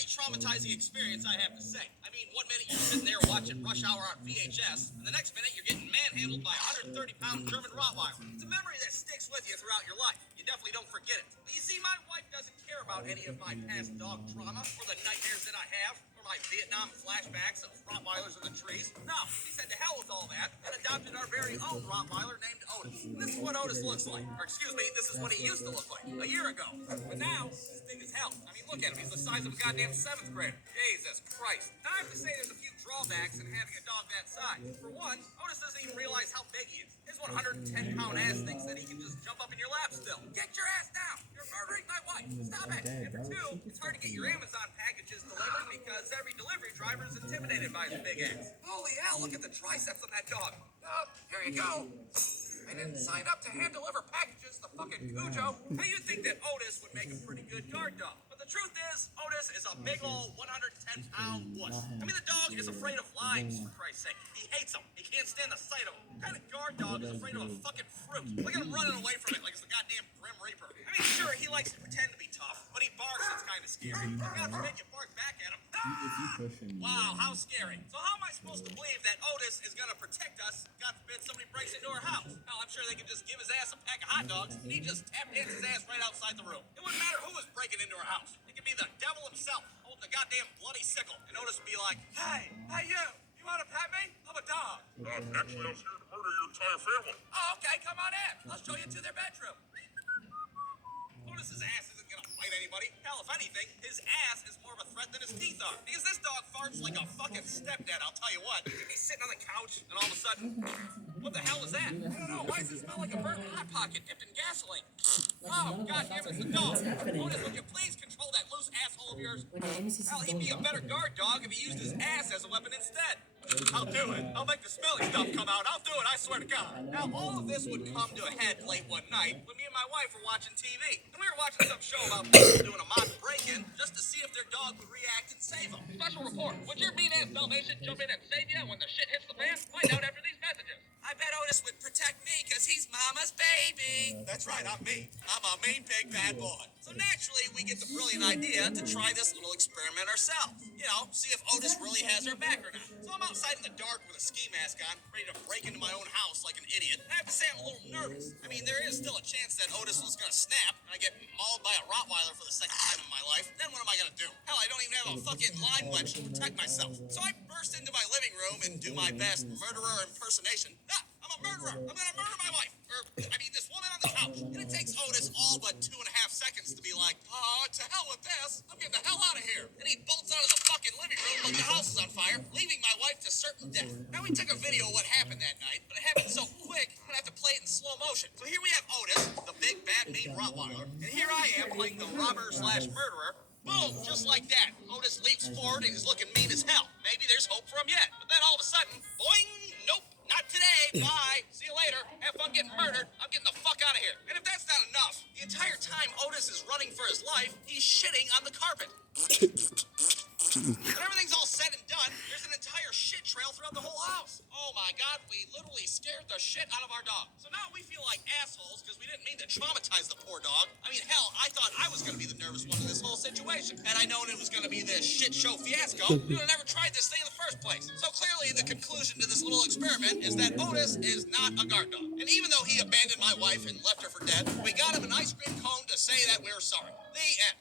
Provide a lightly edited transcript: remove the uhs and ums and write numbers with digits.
pretty traumatizing experience, I have to say. I mean, one minute you're sitting there watching Rush Hour on VHS, and the next minute you're getting manhandled by a 130-pound German Rottweiler. It's a memory that sticks with you throughout your life. You definitely don't forget it. But you see, my wife doesn't care about any of my past dog trauma, or the nightmares that I have, or my Vietnam flashbacks of Rottweilers in the trees. No, she said to hell with all that, and adopted our very own Rottweiler named Otis. This is what Otis looks like. Or excuse me, this is what he used to look like a year ago. But now, he's big as hell. I mean, look at him. He's the size of a goddamn 7th grader. Jesus Christ. Now, I have to say there's a few drawbacks in having a dog that size. For one, Otis doesn't even realize how big he is. His 110-pound ass thinks that he can just jump up in your lap still. Get your ass down. You're murdering my wife. Stop it. And for two, it's hard to get your Amazon packages delivered because every delivery driver is intimidated by his big ass. Holy hell, look at the triceps of that dog. Here you go. I didn't sign up to hand deliver packages to fucking Cujo. Now, you'd think that Otis would make a pretty good guard dog. But the truth is, Otis is a big ol' 110-pound wuss. I mean, the dog is afraid of limes, for Christ's sake. He hates them. He can't stand the sight of them. What kind of guard dog is afraid of a fucking fruit? Look at him running away from it like it's the goddamn Grim Reaper. I mean, sure, he likes to pretend to be tough, but he barks. It's kind of scary. God forbid you bark back at him. Wow, how scary. So how am I supposed to believe that Otis is going to protect us? God forbid somebody breaks into our house. Hell, I'm sure they can just give his ass a pack of hot dogs, and he just tap dance his ass right outside the room. It wouldn't matter who was breaking into our house. It could be the devil himself, holding a goddamn bloody sickle, and Otis would be like, hey, you. You want to pet me? I'm a dog. Actually, I was here to murder your entire family. Oh, okay, come on in. I'll show you to their bedroom. Otis's ass isn't gonna fight anybody. Hell, if anything, his ass is more of a threat than his teeth are. Because this dog farts like a fucking stepdad, I'll tell you what. He'd be sitting on the couch, and all of a sudden, what the hell is that? I don't know. Why does it smell like a burnt Hot Pocket dipped in gasoline? Oh, God damn it, it's the dog. Otis, would you please control that loose asshole of yours? Hell, he'd be a better guard dog if he used his ass as a weapon instead. I'll do it. I'll make the smelly stuff come out. I'll do it, I swear to God. Now, all of this would come to a head late one night when me and my wife were watching TV. And we were watching some show about people doing a mock break-in just to see if their dog would react and save them. Special report. Would your mean-ass Dalmatian jump in and save you when the shit hits the fan? Find out after these messages. I bet Otis would protect me because he's Mama's baby. That's right, I'm me. I'm a mean, big, bad boy. So naturally, we get the brilliant idea to try this little experiment ourselves. You know, see if Otis really has our back or not. So I'm outside in the dark with a ski mask on, ready to break into my own house like an idiot. And I have to say I'm a little nervous. I mean, there is still a chance that Otis was going to snap and I get mauled by a Rottweiler for the second time in my life. Then what am I going to do? Hell, I don't even have a fucking line wedge to protect myself. So I burst into my living room and do my best murderer impersonation. Ah, I'm a murderer. I'm going to murder my wife. This woman on the couch. And it takes Otis all but 2.5 seconds to be like, oh, to hell with this. I'm getting the hell out of here. And he bolts out of the fucking living room like the house is on fire, leaving my wife to certain death. Now, we took a video of what happened that night, but it happened so quick, I'm going to have to play it in slow motion. So here we have Otis, the big, bad, mean Rottweiler, and here I am playing the robber/murderer. Boom, just like that. Otis leaps forward and he's looking mean as hell. Maybe there's hope for him yet. But then all of a sudden, boing, nope. Not today. Bye. See you later. Have fun getting murdered. I'm getting the fuck out of here. And if that's not enough, the entire time Otis is running for his life, he's shitting on the carpet. When everything's all said and done, there's an entire shit trail throughout the whole house. Oh my God, we literally scared the shit out of our dog. So now we feel like assholes because we didn't mean to traumatize the poor dog. I mean, hell, I thought I was going to be the nervous one in this whole situation. Had I known it was going to be this shit show fiasco, we would have never tried this thing in the first place. So clearly the conclusion to this little experiment is that Otis is not a guard dog. And even though he abandoned my wife and left her for dead, we got him an ice cream cone to say that we're sorry. The end.